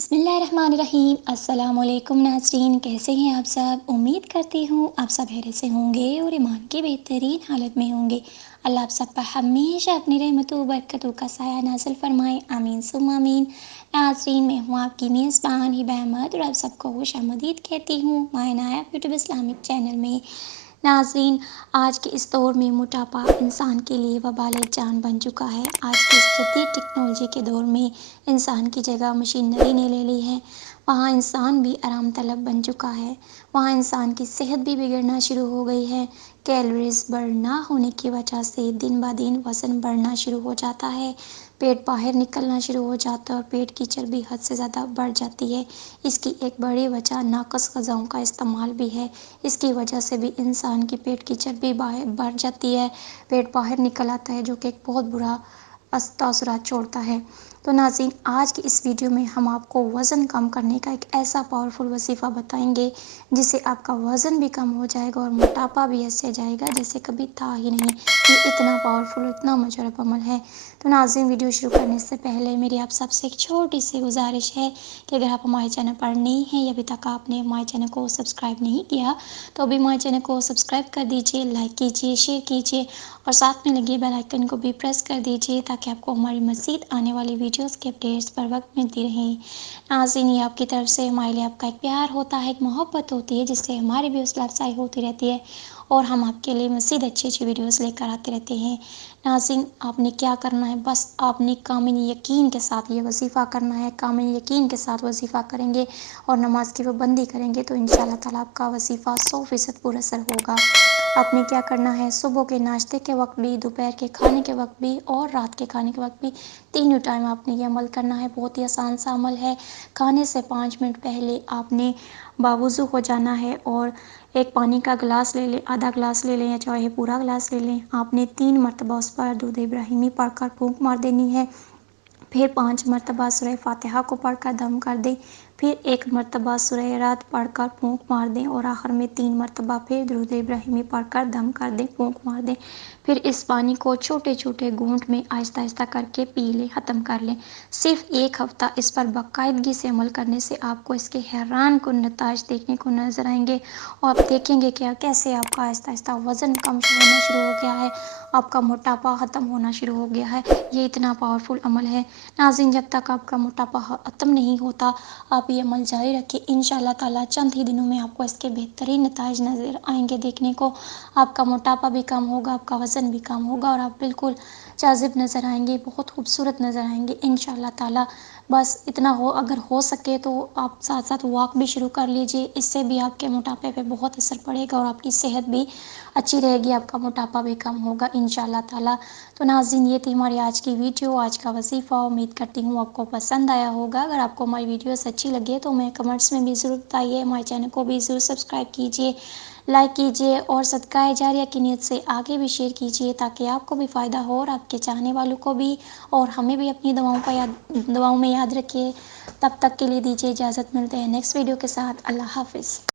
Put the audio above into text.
بسم اللہ الرحمن الرحیم۔ السلام علیکم ناظرین، کیسے ہیں آپ سب؟ امید کرتی ہوں آپ سب خیریت سے ہوں گے اور ایمان کی بہترین حالت میں ہوں گے۔ اللہ آپ سب پر ہمیشہ اپنی رحمتوں و برکتوں کا سایہ نازل فرمائے، آمین ثم آمین۔ ناظرین، میں ہوں آپ کی میزبان ہبہ احمد اور آپ سب کو خوش آمدید کہتی ہوں مائی نایاب یوٹیوب اسلامک چینل میں۔ ناظرین، آج کے اس دور میں موٹاپا انسان کے لیے وبال جان بن چکا ہے۔ آج کے اس جدید ٹیکنالوجی کے دور میں انسان کی جگہ مشینری نے لے لی ہے۔ وہاں انسان بھی آرام طلب بن چکا ہے، وہاں انسان کی صحت بھی بگڑنا شروع ہو گئی ہے۔ کیلوریز برن نہ ہونے کی وجہ سے دن بہ دن وزن بڑھنا شروع ہو جاتا ہے، پیٹ باہر نکلنا شروع ہو جاتا ہے اور پیٹ کی چربی حد سے زیادہ بڑھ جاتی ہے۔ اس کی ایک بڑی وجہ ناقص غذاؤں کا استعمال بھی ہے۔ اس کی وجہ سے بھی انسان کی پیٹ کی چربی بڑھ جاتی ہے، پیٹ باہر نکل آتا ہے، جو کہ ایک بہت برا تاثرات چھوڑتا ہے۔ تو ناظرین، آج کی اس ویڈیو میں ہم آپ کو وزن کم کرنے کا ایک ایسا پاورفل وظیفہ بتائیں گے جس سے آپ کا وزن بھی کم ہو جائے گا اور موٹاپا بھی ایسے جائے گا جیسے کبھی تھا ہی نہیں۔ یہ اتنا پاورفل، اتنا مجرب عمل ہے۔ تو ناظرین، ویڈیو شروع کرنے سے پہلے میری آپ سب سے ایک چھوٹی سی گزارش ہے کہ اگر آپ ہمارے چینل پر نئی ہیں یا ابھی تک آپ نے ہمارے چینل کو سبسکرائب نہیں کیا تو ابھی ہمارے چینل کو سبسکرائب کر دیجیے، لائک کیجیے، شیئر کیجیے اور ساتھ میں لگے بیل آئیکن کو بھی پریس کر دیجیے تاکہ آپ کو ہماری مزید آنے والی ویڈیوز کے اپڈیٹس پر وقت ملتی رہیں۔ ناظرین، یہ آپ کی طرف سے ہمارے لیے آپ کا ایک پیار ہوتا ہے، ایک محبت ہوتی ہے جس سے ہماری بھی حوصلہ افزائی ہوتی رہتی ہے اور ہم آپ کے لیے مزید اچھی اچھی ویڈیوز لے کر آتے رہتے ہیں۔ ناظرین، آپ نے کیا کرنا ہے، بس آپ نے کامل یقین کے ساتھ یہ وظیفہ کرنا ہے۔ کامل یقین کے ساتھ وظیفہ کریں گے اور نماز کی پابندی کریں گے تو انشاءاللہ تعالیٰ آپ کا وظیفہ 100% پر اثر ہوگا۔ آپ نے کیا کرنا ہے، صبح کے ناشتے کے وقت بھی، دوپہر کے کھانے کے وقت بھی اور رات کے کھانے کے وقت بھی، تینوں ٹائم آپ نے یہ عمل کرنا ہے۔ بہت ہی آسان سا عمل ہے۔ کھانے سے 5 منٹ پہلے آپ نے باوضو ہو جانا ہے اور ایک پانی کا گلاس لے لیں، آدھا گلاس لے لیں یا چاہے پورا گلاس لے لیں۔ آپ نے 3 مرتبہ اس پر درود ابراہیمی پڑھ کر پھونک مار دینی ہے، پھر 5 مرتبہ سورہ فاتحہ کو پڑھ کر دم کر دیں، پھر 1 مرتبہ سورہ رعد پڑھ کر پھونک مار دیں اور آخر میں 3 مرتبہ پھر درود ابراہیمی پڑھ کر دم کر دیں، پھونک مار دیں۔ پھر اس پانی کو چھوٹے چھوٹے گھونٹ میں آہستہ آہستہ کر کے پی لیں، ختم کر لیں۔ صرف 1 ہفتہ اس پر باقاعدگی سے عمل کرنے سے آپ کو اس کے حیران کن نتائج دیکھنے کو نظر آئیں گے اور آپ دیکھیں گے کہ کیسے آپ کا آہستہ آہستہ وزن کم ہونا شروع ہو گیا ہے، آپ کا موٹاپا ختم ہونا شروع ہو گیا ہے۔ یہ اتنا پاورفل عمل ہے۔ ناظرین، جب تک آپ کا موٹاپا ختم نہیں ہوتا آپ یہ عمل جاری رکھیں، انشاءاللہ تعالیٰ چند ہی دنوں میں آپ کو اس کے بہترین نتائج نظر آئیں گے دیکھنے کو۔ آپ کا موٹاپا بھی کم ہوگا، آپ کا وزن بھی کم ہوگا اور آپ بالکل جاذب نظر آئیں گے، بہت خوبصورت نظر آئیں گے انشاءاللہ تعالیٰ۔ بس اتنا ہو، اگر ہو سکے تو آپ ساتھ ساتھ واک بھی شروع کر لیجئے، اس سے بھی آپ کے موٹاپے پہ بہت اثر پڑے گا اور آپ کی صحت بھی اچھی رہے گی، آپ کا موٹاپا بھی کم ہوگا انشاءاللہ تعالیٰ۔ تو ناظرین، یہ تھی ہماری آج کی ویڈیو، آج کا وظیفہ۔ امید کرتی ہوں آپ کو پسند آیا ہوگا۔ اگر آپ کو ہماری ویڈیوز اچھی لگے تو ہمیں کمنٹس میں بھی ضرور بتائیے، ہمارے چینل کو بھی ضرور سبسکرائب کیجیے، لائک کیجیے اور صدقہ جاریہ کی نیت سے آگے بھی شیئر کیجیے تاکہ آپ کو بھی فائدہ ہو اور آپ کے چاہنے والوں کو بھی، اور ہمیں بھی اپنی دعاؤں میں یاد رکھیے۔ تب تک کے لیے دیجیے اجازت، ملتے ہیں نیکسٹ ویڈیو کے ساتھ۔ اللہ حافظ۔